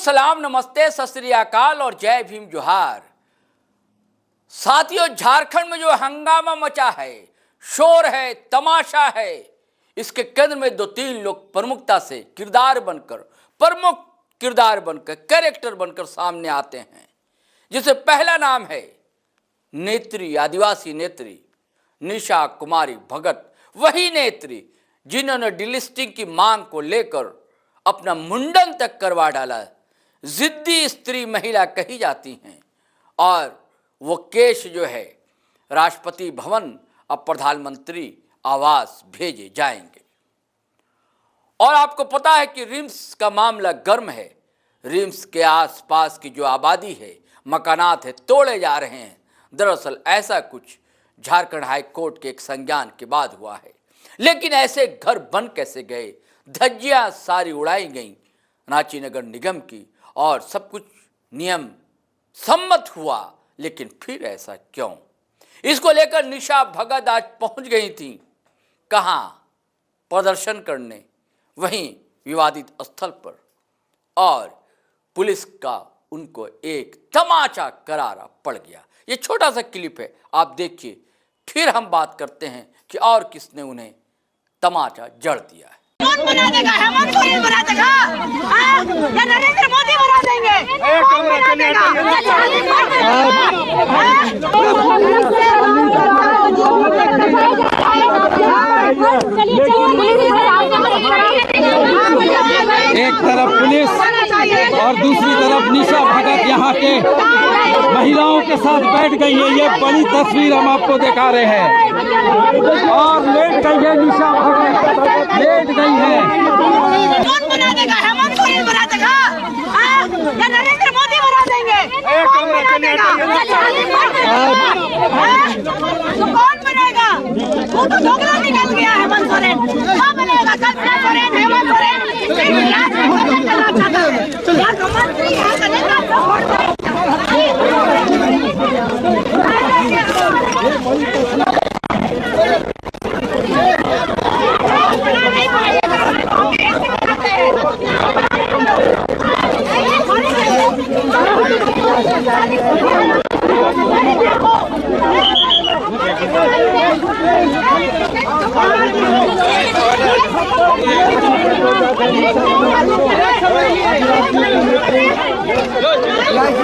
सलाम, नमस्ते, सत श्री अकाल और जय भीम जोहार। साथियों, झारखंड में जो हंगामा मचा है, शोर है, तमाशा है, इसके केंद्र में दो तीन लोग प्रमुखता से प्रमुख किरदार बनकर कैरेक्टर बनकर सामने आते हैं। जिसे पहला नाम है नेत्री, आदिवासी नेत्री निशा कुमारी भगत। वही नेत्री जिन्होंने डिलिस्टिंग की मांग को लेकर अपना मुंडन तक करवा डाला। जिद्दी स्त्री महिला कही जाती हैं और वो केस जो है राष्ट्रपति भवन और प्रधानमंत्री आवास भेजे जाएंगे। और आपको पता है कि रिम्स का मामला गर्म है। रिम्स के आसपास की जो आबादी है, मकानात है, तोड़े जा रहे हैं। दरअसल ऐसा कुछ झारखंड हाई कोर्ट के एक संज्ञान के बाद हुआ है। लेकिन ऐसे घर बन कैसे गए? धज्जियां सारी उड़ाई गईं रांची नगर निगम की और सब कुछ नियम सम्मत हुआ। लेकिन फिर ऐसा क्यों? इसको लेकर निशा भगत आज पहुंच गई थी। कहां? प्रदर्शन करने, वहीं विवादित स्थल पर। और पुलिस का उनको एक तमाचा करारा पड़ गया। ये छोटा सा क्लिप है, आप देखिए। फिर हम बात करते हैं कि और किसने उन्हें तमाचा जड़ दिया है। कौन बना देगा? हेमंत सोरेन बना देगा? हाँ? या नरेंद्र मोदी बना देंगे? कौन बना देगा? एक तरफ पुलिस और दूसरी तरफ निशा भगत यहाँ के महिलाओं के साथ बैठ गई है। ये बड़ी तस्वीर हम आपको दिखा रहे हैं। और लेट गई है निशा भगत, लेट गई है। कौन बना देगा? हेमंत सोरेन बना देगा? हाँ? या नरेंद्र मोदी बना देंगे? कौन बना देगा? तो कौन बनेगा? वो तो दोगला निकल गया हेमंत सोरेन। क्या बनेगा? कल्पना सोरेन, हेमंत सोरेन मंत्री यहाँ का नेता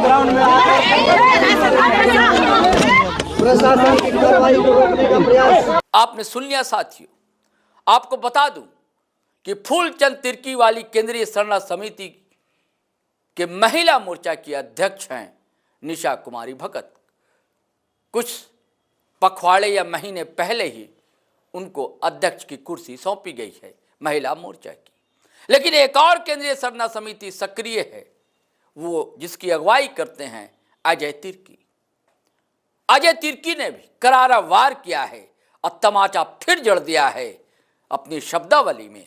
ग्राउंड में प्रशासन की कार्रवाई को रोकने का प्रयास। आपने सुन लिया साथियों। आपको बता दूं कि फूलचंद तिर्की वाली केंद्रीय सरना समिति के महिला मोर्चा की अध्यक्ष हैं निशा कुमारी भगत। कुछ पखवाड़े या महीने पहले ही उनको अध्यक्ष की कुर्सी सौंपी गई है महिला मोर्चा की। लेकिन एक और केंद्रीय सरना समिति सक्रिय है, वो जिसकी अगुवाई करते हैं अजय तिर्की। अजय तिर्की ने भी करारा वार किया है और तमाचा फिर जड़ दिया है अपनी शब्दावली में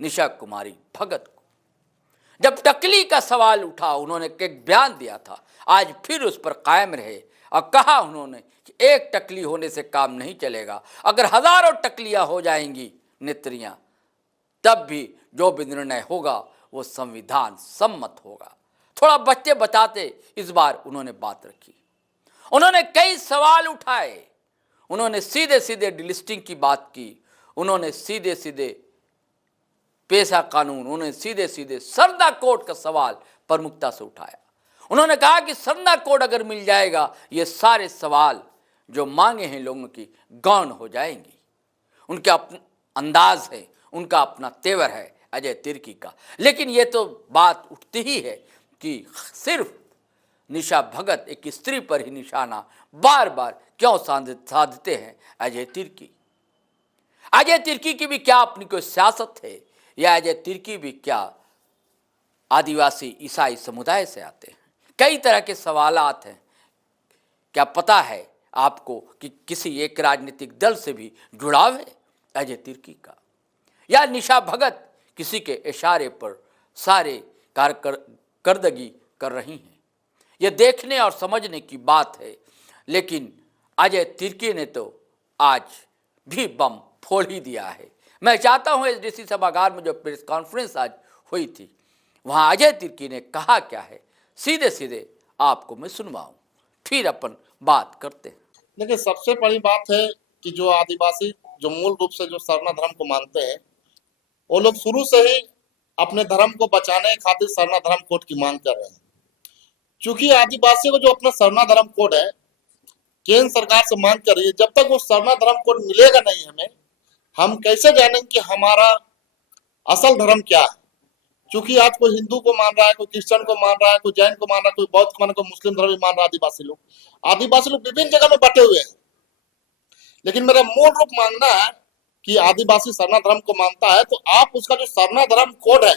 निशा कुमारी भगत को। जब टकली का सवाल उठा, उन्होंने एक बयान दिया था। आज फिर उस पर कायम रहे और कहा उन्होंने कि एक टकली होने से काम नहीं चलेगा। अगर हजारों टकलियां हो जाएंगी नेत्रियां, तब भी जो भी निर्णय होगा वो संविधान सम्मत होगा। थोड़ा बच्चे बताते इस बार उन्होंने बात रखी। उन्होंने कई सवाल उठाए। उन्होंने सीधे सीधे डिलिस्टिंग की बात की। उन्होंने सीधे सीधे पेशा कानून, उन्होंने सीधे सीधे सरना कोड का सवाल प्रमुखता से उठाया। उन्होंने कहा कि सरना कोड अगर मिल जाएगा, ये सारे सवाल जो मांगे हैं लोगों की गौण हो जाएंगी। उनके अपना अंदाज है, उनका अपना तेवर है अजय तिर्की का। लेकिन ये तो बात उठती ही है कि सिर्फ निशा भगत एक स्त्री पर ही निशाना बार बार क्यों साधते हैं अजय तिर्की। अजय तिर्की की भी क्या अपनी कोई सियासत है, या अजय तिर्की भी क्या आदिवासी ईसाई समुदाय से आते हैं? कई तरह के सवालात हैं। क्या पता है आपको कि किसी एक राजनीतिक दल से भी जुड़ाव है अजय तिर्की का, या निशा भगत किसी के इशारे पर सारे कारकर्दगी कर रही हैं? यह देखने और समझने की बात है। लेकिन अजय तिर्की ने तो आज भी बम फोड़ ही दिया है। मैं चाहता हूं एसडीसी सभागार में जो प्रेस कॉन्फ्रेंस आज हुई थी, वहां अजय तिर्की ने कहा क्या है, सीधे सीधे आपको मैं सुनवाऊं, फिर अपन बात करते हैं। देखिए, सबसे बड़ी बात है कि जो आदिवासी जो मूल रूप से जो सरना धर्म को मानते हैं, वो लोग शुरू से ही अपने धर्म को बचाने खातिर सरना धर्म कोड की मांग कर रहे हैं। क्योंकि आदिवासियों को जो अपना सरना धर्म कोड है, केंद्र सरकार से मांग कर रही है, जब तक वो सरना धर्म कोड मिलेगा नहीं हमें, हम कैसे जानेंगे कि हमारा असल धर्म क्या है। क्योंकि आज कोई हिंदू को मान रहा है, कोई क्रिश्चियन को मान रहा है, कोई जैन को मान रहा है, कोई बौद्ध को मान रहा है, कोई मुस्लिम धर्म मान रहा है। आदिवासी लोग विभिन्न जगह में बटे हुए हैं। लेकिन मेरा मूल रूप मानना है कि आदिवासी सरना धर्म को मानता है, तो आप उसका जो सरना धर्म कोड है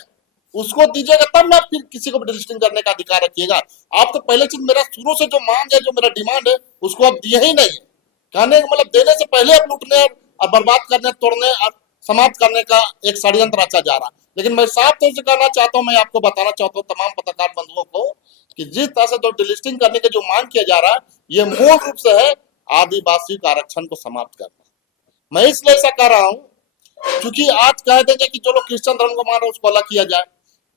उसको दीजिएगा, तब ना फिर किसी को भी रजिस्ट्रिंग करने का अधिकार रखिएगा। आप तो पहले चीज, मेरा शुरू से जो मांग है, जो मेरा डिमांड है, उसको आप दिए ही नहीं है। कहने का मतलब देने से पहले आप लूटने और बर्बाद करने, तोड़ने और समाप्त करने का एक षड्यंत्र रचा जा रहा है। लेकिन मैं साफ तौर से कहना चाहता हूं, मैं आपको बताना चाहता हूं तमाम पत्रकार बंधुओं को, कि जिस तरह से जो डिलिस्टिंग करने के जो मांग किया जा रहा है, ये मूल रूप से है आदिवासी का आरक्षण को समाप्त करना। मैं इसलिए ऐसा कर रहा हूं क्योंकि आज कह देंगे कि जो लोग क्रिश्चियन धर्म को मान रहे उसको अलग किया जाए,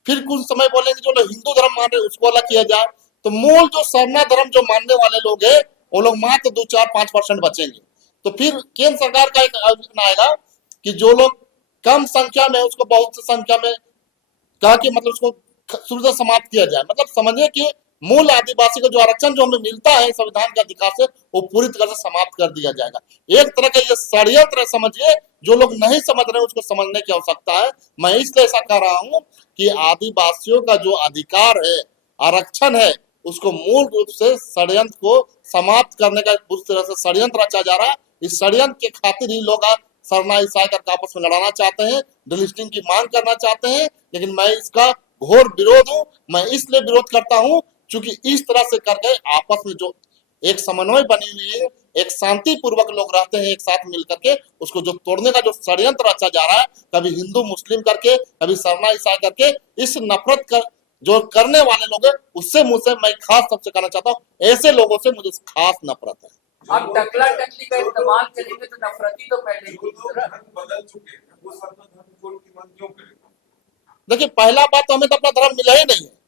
फिर कुछ समय बोलेंगे जो लोग हिंदू धर्म मान रहे उसको अलग किया जाए। तो मूल जो सरना धर्म जो मानने वाले लोग हैं, वो लोग मात्र 2-4-5% बचेंगे। तो फिर केंद्र सरकार का एक आयोजन आएगा कि जो लोग कम संख्या में, उसको बहुत सी संख्या में कहा कि मतलब उसको शुरू से समाप्त किया जाए। मतलब समझिए कि मूल आदिवासी को जो आरक्षण जो हमें मिलता है संविधान के अधिकार से, वो पूरी तरह से समाप्त कर दिया जाएगा। एक तरह का ये षड्यंत्र समझिए, जो लोग नहीं समझ रहे हैं उसको समझने की आवश्यकता है। मैं इसलिए ऐसा कर रहा हूं कि आदिवासियों का जो अधिकार है, आरक्षण है, उसको मूल रूप से षड्यंत्र को समाप्त करने का पूरी तरह से षड्यंत्र रचा जा रहा है। इस षड्यंत्र के खातिर ही लोग सरना ईसाई करके आपस में लड़ाना चाहते हैं, डिलिस्टिंग की मांग करना चाहते हैं। लेकिन मैं इसका घोर विरोध हूं। मैं इसलिए विरोध करता हूं क्योंकि इस तरह से करके आपस में जो एक समन्वय बनी हुई है, एक शांतिपूर्वक लोग रहते हैं एक साथ मिल करके, उसको जो तोड़ने का जो षड्यंत्र रचा जा रहा है, कभी हिंदू मुस्लिम करके, कभी सरना ईसाई करके, इस नफरत का जो करने वाले लोग हैं, उससे मुझसे मैं खास सबसे कहना चाहता हूँ, ऐसे लोगों से मुझे खास नफरत है। अब टकला टकली का इस्तेमाल करेंगे तो नफरती तो पहले बदल चुके हैं, वो सरना धर्म कोड की मांग क्यों करें? देखिए, पहला बात तो हमें तो अपना धर्म मिला ही नहीं है।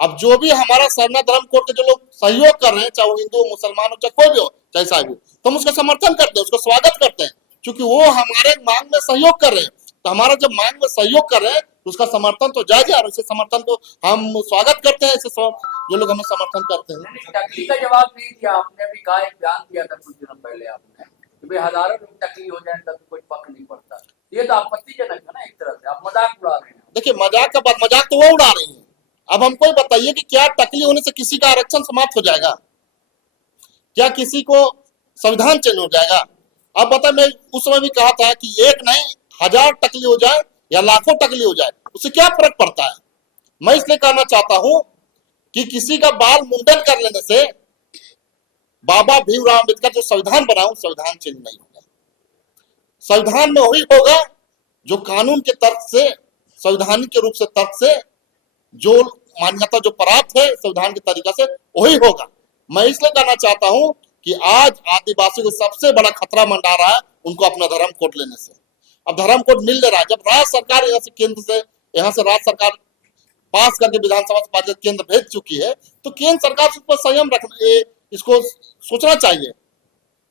अब जो भी हमारा सरना धर्म कोड के जो लोग सहयोग कर रहे हैं, चाहे वो हिंदू हो, मुसलमान हो, चाहे कोई भी हो, चाहे ईसाई हो, तो हम उसका समर्थन करते हैं, उसको स्वागत करते हैं, क्योंकि वो हमारे मांग में सहयोग कर रहे हैं। तो हमारा जब मांग में सहयोग कर रहे हैं तो उसका समर्थन तो जायज है, और इसे समर्थन को हम स्वागत करते हैं। जो लोग हमें समर्थन करते हैं। टकली का जवाब नहीं दिया आपने, अभी कहा, एक बयान दिया था कुछ दिनों पहले आपने कि भाई हजारों लोग टकली हो जाए तब कोई पक नहीं पड़ता। ये तो आपत्तिजनक है ना, एक तरह से आप मजाक उड़ा रहे हैं। देखिए, मजाक का बात, मजाक तो वो उड़ा रही है। अब हमको बताइए कि क्या टकली होने से किसी का आरक्षण समाप्त हो जाएगा? क्या किसी को संविधान चेंज हो जाएगा? अब बता, मैं उस समय भी कहा था कि एक नहीं 1000 टकली हो जाए या लाखों टकली हो जाए, उससे क्या फर्क पड़ता है? मैं इसलिए कहना चाहता हूं कि किसी का बाल मुंडन कर लेने से बाबा भीमराव अम्बेडकर जो संविधान बनाया, संविधान चेंज नहीं होगा। संविधान में वही होगा जो कानून के तर्क से, संवैधानिक के रूप से तर्क से जो मान्यता जो प्राप्त है संविधान के तरीका से, वही होगा। मैं इसलिए कहना चाहता हूं कि आज आदिवासी को सबसे बड़ा खतरा मंडरा रहा है उनको अपना धर्म कोड लेने से। अब धर्म कोड मिल रहा है, जब राज्य सरकार यहाँ से केंद्र से, यहाँ से राज्य सरकार पास करके विधानसभा से पास केंद्र भेज चुकी है, तो केंद्र सरकार से पर संयम रखना, इसको सोचना चाहिए।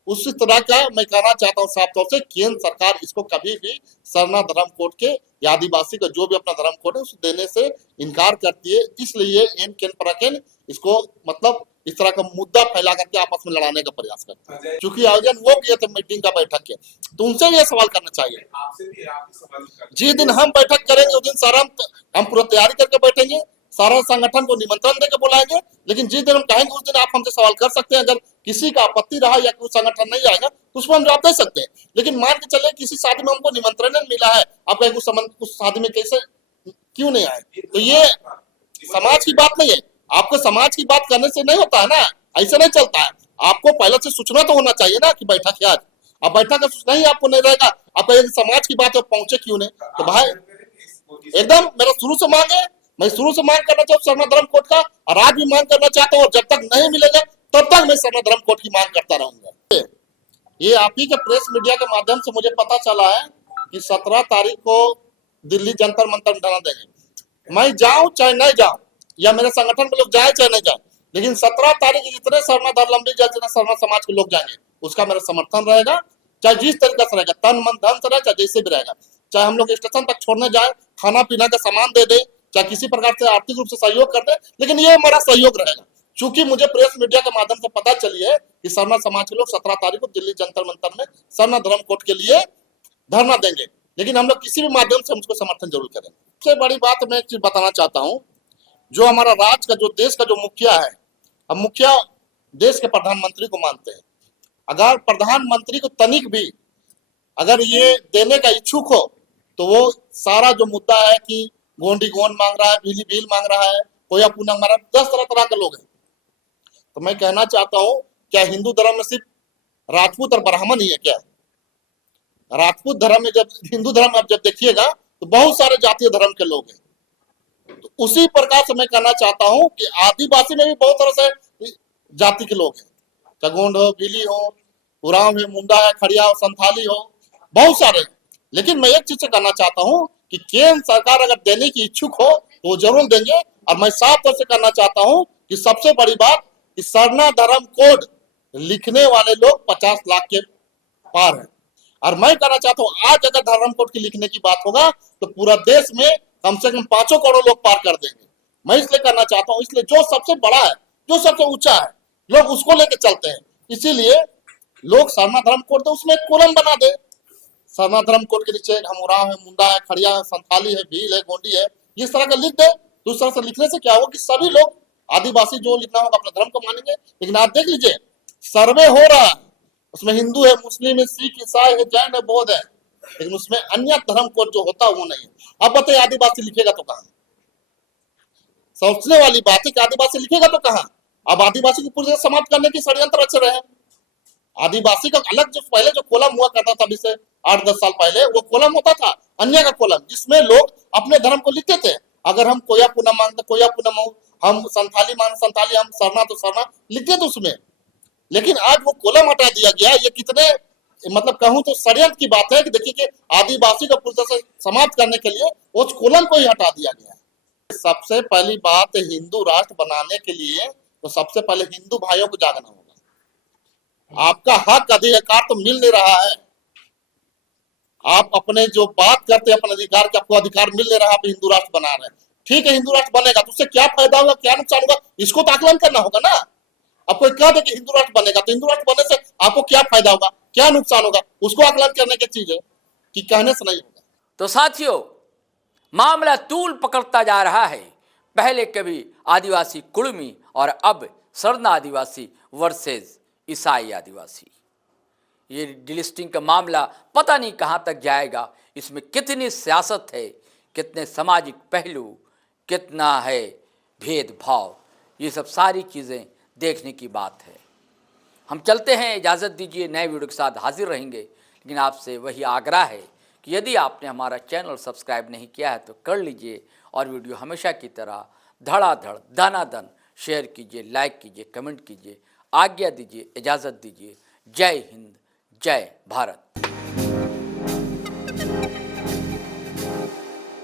उसी तरह का मैं कहना चाहता हूँ साफ तौर से, केंद्र सरकार इसको कभी भी सरना धर्म कोड के या आदिवासी का जो भी अपना धर्म कोड है उसको देने से इनकार करती है। इसलिए एन केन परकेन इसको मतलब इस तरह का मुद्दा फैला करके आपस में लड़ाने का प्रयास करते हैं। क्योंकि आयोजन वो किए थे मीटिंग का, बैठक के, तो उनसे ये सवाल करना चाहिए। जिस दिन हम बैठक करेंगे उस दिन सारा हम पूरा तैयारी करके बैठेंगे, सारा संगठन को निमंत्रण देकर बुलाएंगे। लेकिन जिस दिन हम कहेंगे उस दिन आप हमसे सवाल कर सकते हैं। अगर किसी का आपत्ति रहा या कोई संगठन नहीं आएगा तो उसको हम जवाब दे सकते हैं। लेकिन मान के चले किसी शादी में हमको निमंत्रण मिला है, आप कहें उस शादी में कैसे क्यों नहीं आए, तो ये समाज की बात नहीं है। आपको समाज की बात करने से नहीं होता है ना, ऐसे नहीं चलता है। आपको पहले से सूचना तो होना चाहिए ना कि बैठक है आज। अब बैठक का सूचना ही आपको नहीं रहेगा, आप समाज की बात है पहुंचे क्यों नहीं? तो भाई एकदम मेरा शुरू से मांग है, मैं शुरू से मांग करना चाहता हूँ सरना धर्म कोड का, और आज भी मांग करना चाहता हूँ। और जब तक नहीं मिलेगा तब तक मैं सरना धर्म कोड की मांग करता रहूंगा। ये आप ही के प्रेस मीडिया के माध्यम से मुझे पता चला है कि 17 तारीख को दिल्ली जंतर मंतर धरना देंगे। मैं जाऊं चाहे नहीं जाऊं, या मेरे संगठन के लोग जाए चाहे नहीं जाए, लेकिन 17 तारीख जितने सरना धर्मावलंबी जितने सरना समाज के लोग जाएंगे उसका मेरा समर्थन रहेगा, चाहे जिस तरीके से रहेगा, तन मन धन से रहे, चाहे जैसे भी रहेगा। चाहे हम लोग स्टेशन तक छोड़ने जाए, खाना पीना का सामान दे दे, चाहे किसी प्रकार से आर्थिक रूप से सहयोग कर दे, लेकिन ये हमारा सहयोग रहेगा। चूंकि मुझे प्रेस मीडिया के माध्यम से पता चली है कि सरना समाज के लोग 17 तारीख को दिल्ली जंतर मंतर में सरना धर्म कोड के लिए धरना देंगे, लेकिन हम लोग किसी भी माध्यम से उसको समर्थन जरूर करेंगे। सबसे बड़ी बात मैं एक चीज बताना चाहता हूं, जो हमारा राज्य का, जो देश का जो मुखिया है, हम मुखिया देश के प्रधानमंत्री को मानते हैं। अगर प्रधानमंत्री को तनिक भी अगर ये देने का इच्छुक हो तो वो सारा जो मुद्दा है कि गोंडी गोंड मांग रहा है, भीली भील मांग रहा है, कोया पूनम मांग रहा है, 10 तरह के लोग हैं। तो मैं कहना चाहता हूं, क्या हिंदू धर्म में सिर्फ राजपूत और ब्राह्मण ही है क्या? राजपूत धर्म में जब हिंदू धर्म आप जब देखिएगा तो बहुत सारे जातीय धर्म के लोग हैं। तो उसी प्रकार से मैं कहना चाहता हूं कि आदिवासी में भी बहुत तरह से जाति के लोग हैं, चाहे गोंड हो, भीली हो, उरांव है, मुंडा है, खड़िया हो, संथाली हो, बहुत सारे। लेकिन मैं एक चीज से कहना चाहता हूं कि केंद्र सरकार अगर देने की इच्छुक हो तो वो जरूर देंगे। और मैं साफ तौर से कहना चाहता हूं कि सबसे बड़ी बात कि सरना धर्म कोड लिखने वाले लोग 50 लाख के पार है। और मैं कहना चाहता हूं, आज अगर धर्म कोड की लिखने की बात होगा तो पूरा देश में कम से कम 5 करोड़ लोग पार कर देंगे। मैं इसलिए करना चाहता हूं, इसलिए जो सबसे बड़ा है, जो सबसे ऊंचा है, लोग उसको लेके चलते हैं। इसीलिए लोग सरना धर्म कोड तो उसमें एक कॉलम बना दे, सरना धर्म कोड के नीचे हमुरा है, मुंडा है, खड़िया है, संथाली है, भील है, गोंडी है, इस तरह का लिख दे। तो उस तरह से लिखने से क्या होगा कि सभी लोग आदिवासी जो लिखना होगा अपने धर्म को मानेंगे। लेकिन आप देख लीजिए, सर्वे हो रहा है, उसमें हिंदू है, मुस्लिम है, सिख, ईसाई है, जैन है, बौद्ध है, लेकिन उसमें अन्य धर्म कोड जो होता है वो नहीं है। अब बताइए आदिवासी लिखेगा तो कहां? सोचने वाली बात है कि आदिवासी लिखेगा तो कहां? अब आदिवासी को पूरी तरह समाप्त करने की षड्यंत्र रच रहे हैं। आदिवासी का अलग जो पहले जो कॉलम हुआ करता था, अभी से 8-10 साल पहले, वो कॉलम होता था अन्य का कॉलम, जिसमें लोग अपने धर्म को लिखते थे। अगर हम कोया पूनम मांगते कोया पूनम हो, हम संथाली मांग संथाली, हम सरना तो सरना लिखते थे उसमें। लेकिन आज वो कॉलम हटा दिया गया। ये कितने मतलब कहूं तो षड्यंत्र की बात है कि देखिए कि आदिवासी को पूरी तरह से समाप्त करने के लिए उस कॉलम को ही हटा दिया गया है। सबसे पहली बात, हिंदू राष्ट्र बनाने के लिए तो सबसे पहले हिंदू भाइयों को जागना होगा। आपका हक अधिकार तो मिल नहीं रहा है। आप अपने जो बात करते हैं अपने अधिकार के, आपको अधिकार मिल नहीं रहा, आप हिंदू राष्ट्र बना रहे हैं। ठीक है, हिंदू राष्ट्र बनेगा तो उससे क्या फायदा होगा, क्या नुकसान होगा, इसको तो आकलन करना होगा ना। अब कोई कह दे कि हिंदू राष्ट्र बनेगा तो हिंदू राष्ट्र बनने से आपको क्या फायदा होगा, क्या नुकसान होगा, उसको आकलन करने की चीज है कि कहने से नहीं होगा। तो साथियों, मामला तूल पकड़ता जा रहा है। पहले कभी आदिवासी कुड़मी और अब सरना आदिवासी वर्सेस ईसाई आदिवासी। ये डिलिस्टिंग का मामला पता नहीं कहाँ तक जाएगा। इसमें कितनी सियासत है, कितने सामाजिक पहलू, कितना है भेदभाव, ये सब सारी चीज़ें देखने की बात है। हम चलते हैं, इजाज़त दीजिए, नए वीडियो के साथ हाजिर रहेंगे। लेकिन आपसे वही आग्रह है कि यदि आपने हमारा चैनल सब्सक्राइब नहीं किया है तो कर लीजिए, और वीडियो हमेशा की तरह धड़ाधड़ दनादन शेयर कीजिए, लाइक कीजिए, कमेंट कीजिए। आज्ञा दीजिए, इजाज़त दीजिए। जय हिंद, जय भारत।